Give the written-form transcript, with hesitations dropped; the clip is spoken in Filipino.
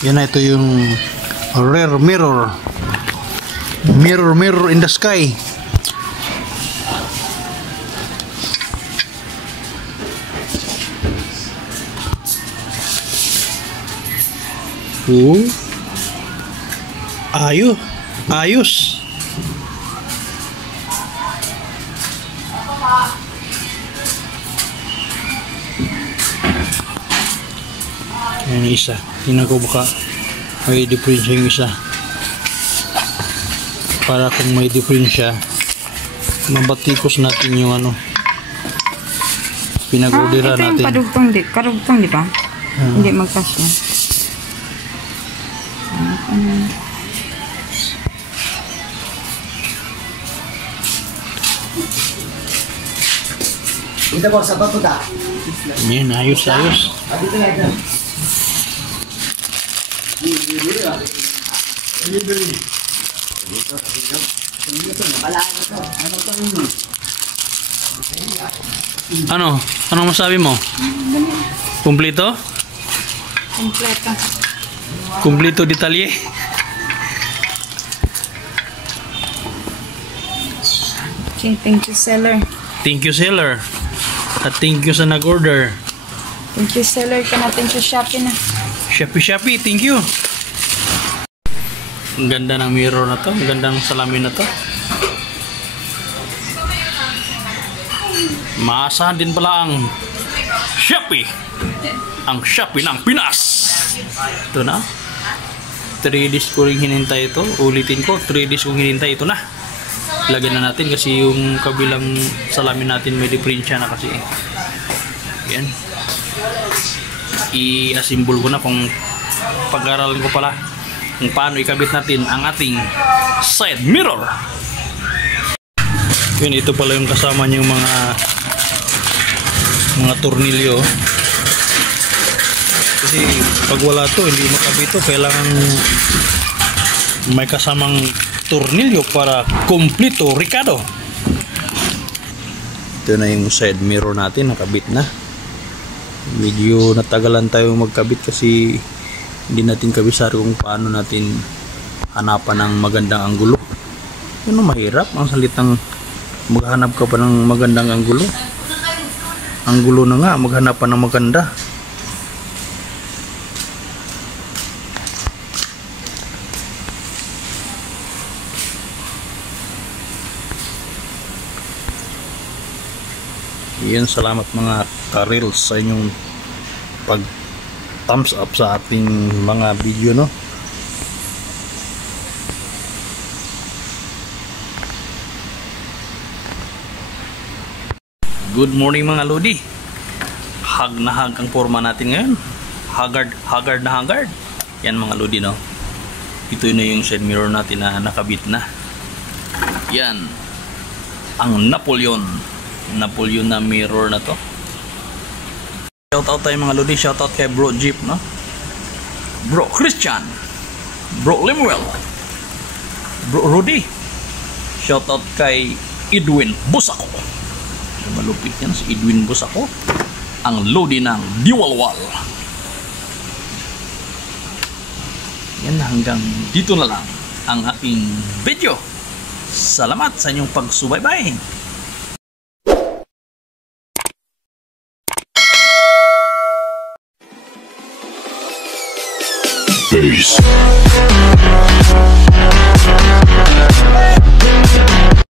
Yan na, ito yung rear mirror. Mirror in the sky. Ayos. Yan isa. Tingnan ko baka may diferensya yung isa. Para kung may diferensya, mabatikos natin yung ano. Pinag-ordera natin. Ito yung karugtong di ba? Hindi magkasya. Dito po, sa paputa. Yan, ayos. Dito na ito. Anong masabi mo? Kumpleto? Kompleto. Kumpleto detalye? Okay, thank you seller. Thank you seller. At thank you sa nag-order. Thank you seller ka natin sa Shopee na. Shopee, thank you. Ang ganda ng mirror na to. Ang ganda ng salamin na to. Maasahan din pala ang Shopee. Ang Shopee ng Pinas. Ito na. 3 days ko rin hinintay ito. Ulitin ko, 3 days kong hinintay ito na. Lagyan na natin kasi yung kabilang salamin natin may diferensya na kasi. Yan. I-assemble ko na kung pag-aralan ko pala kung paano ikabit natin ang ating side mirror. Yun, ito pala yung kasama niyang mga tornilyo. Kasi pag wala to, hindi makabit to. Kailangan may kasamang tornilyo para kompleto Ricardo. Ito na yung side mirror natin, nakabit na. Medyo natagalan tayo magkabit kasi hindi natin kabisado kung paano natin hanapan ng magandang anggulo. Yun, mahirap ang salitang maghanap ka pa ng magandang anggulo. Anggulo na nga, maghanap pa ng maganda. Yan, salamat mga ka-reels sa inyong pag thumbs up sa ating mga video, no? Good morning mga lodi. Hag na hag ang forma natin ngayon. Haggard na haggard. Yan mga lodi, no? Ito na yung side mirror natin na nakabit na. Yan. Ang Napoleon na mirror na to. Shoutout tayo mga lodi. Shoutout kay Bro Jeep, no? Bro Christian, Bro Lemuel, Bro Rudy. Shoutout kay Edwin Busako. Malupit yan si Edwin Busako. Ang lodi ng Diwalwal. Yan, hanggang dito na lang ang aking video. Salamat sa inyong pagsubaybay. Peace.